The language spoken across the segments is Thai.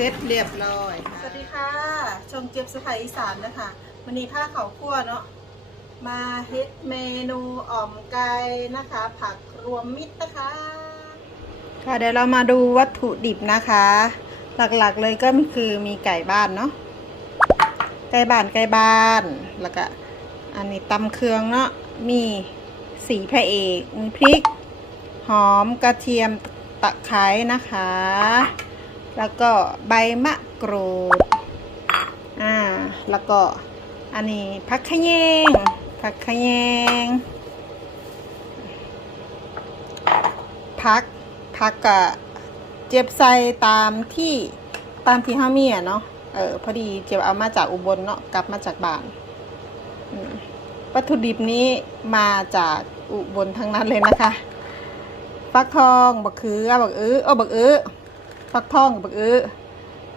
ร็จเรียบร้อยสค่ะวัสดีค่ะ ชมเจี๊ยบสไทยอีสานนะคะวันนี้ผ้าเขาวคั่วเนาะมาเฮ็ดเมนูอ่อมไก่นะคะ ผักรวมมิตรนะคะ ค่ะเดี๋ยวเรามาดูวัตถุดิบนะคะ หลักๆเลยก็คือมีไก่บ้านเนาะไก่บ้านไก่บ้านแล้วก็อันนี้ตำเครื่องเนาะมีสีพระเอกมีพริก หอมกระเทียมตะไคร้นะคะ แล้วก็ใบมะกรูด อ่า แล้วก็อันนี้ผักขยงผักขยงพักพักกะเจ็บใส่ตามที่ตามที่ห้ามีอะเนาะ เออพอดีเจ็บเอามาจากอุบลเนาะกลับมาจากบ้านวัตถุดิบนี้มาจากอุบลทั้งนั้นเลยนะคะฟักทองบักคือบักอื้อเออบักอื้อ ฟักทองกับบักอื้อ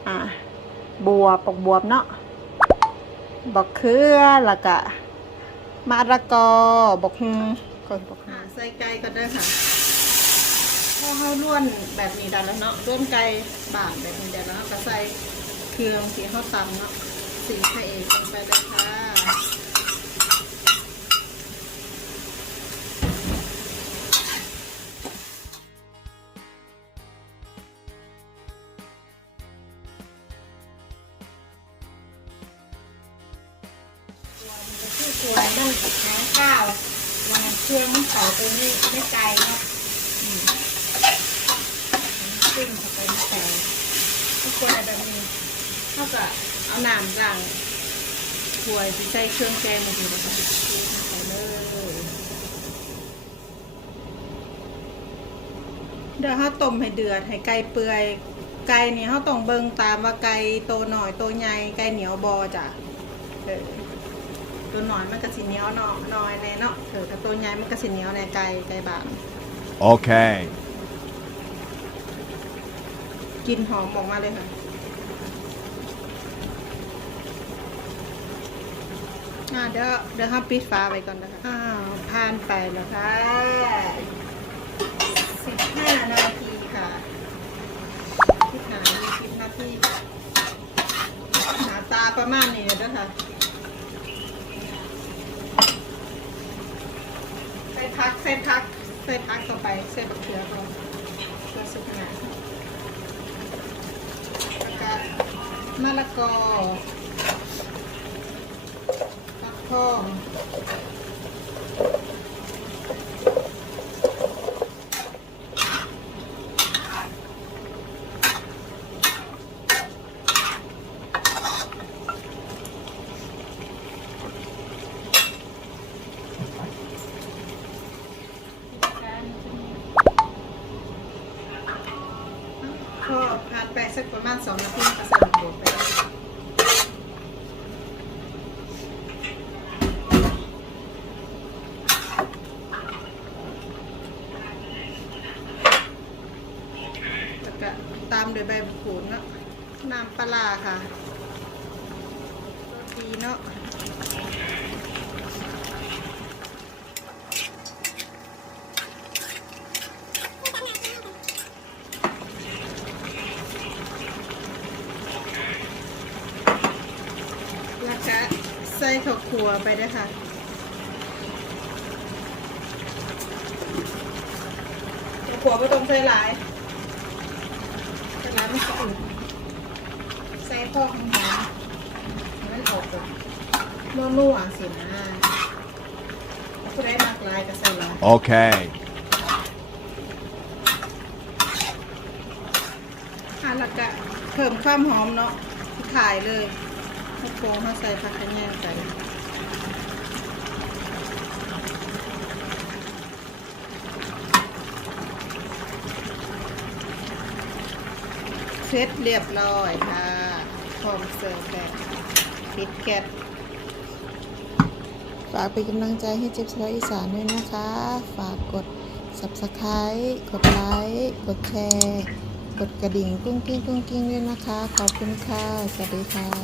อ่าบวบบักบวบเนาะบักเขือแล้วก็มะระกอบักฮึงก็บักฮึใส่ไก่ก็ได้ค่ะพอเขาล้วนแบบนี้ได้แล้วเนาะล้วนไก่บานแบบนี้ได้แล้วก็ใส่เครื่องที่เขาตำเนาะสีพระเอกลงไปเลยค่ะ ที่สวยนั่นน้ำข้าวมันเครื่องมันเขาตัวนี้ไม่ไกลเนาะอืมซึ่งเขาเป็นแต่ทุกคนอะไรแบบนี้เท่ากับเอาน้ำล้างถ้วยที่ใส่เครื่องแกงมาดีนะคะใส่เลยเดี๋ยวเขาต้มให้เดือดให้ไก่เปื่อยไก่นี่เขาต้องเบิ่งตามว่าไก่โตหน่อยโตใหญ่ไก่เหนียวบอจ้ะเออ ตัวหน่อยมันก็สิเหนียวเนาะน้อยแน่เนาะเออแต่ตัวใหญ่มันก็สิเหนียวในไก่ไก่บาง Okay. กลินหอมออกมาเลยค่ะอ่าเดี๋ยวเดี๋ยวห้าปิดฟ้าไว้ก่อนนะคะอ้าวผ่านไปแล้วค่ะสิบห้านาทีค่ะที่หามีสิบนาทีหาตาประมาณนี้เลยเด้วยค่ะ ใส่ พักใส่พักต่อไปใส่บักเขือก่อนเพื่อสุขนาแล้วก็มะละกอฟักทองพอผ่านไปสักประมาณสองนาทีก็ใส่บักบไปแล้วก็ตามด้วยใบมะกรูดเนาะน้ำปลาค่ะโรตีเนาะ แล้วก็ใส่ ข้าวคั่วไปด้วยค่ะข้าวคั่วไม่ต้องใส่หลายใส่หลายมันจะอุ่นใส่พอหอมๆให้มันออกแบบนัวๆสินะผู้ใดมากหลายก็ใส่หลาย Okay. อะแล้วก็เพิ่มความหอมเนาะถ่ายเลย ข้าวโพดเขาใส่ผักกระเนียงใส่เสร็จเรียบร้อยค่ะพร้อมเสิร์ฟแบบปิดแก๊สฝากเป็นกำลังใจให้เจ็บสระอีสานด้วยนะคะ ฝากกด subscribe กดไลค์ กดแชร์ กดกระดิ่งกุ้งกิ้งกุ้งกิ้งด้วยนะคะ ขอบคุณค่ะ สวัสดีค่ะ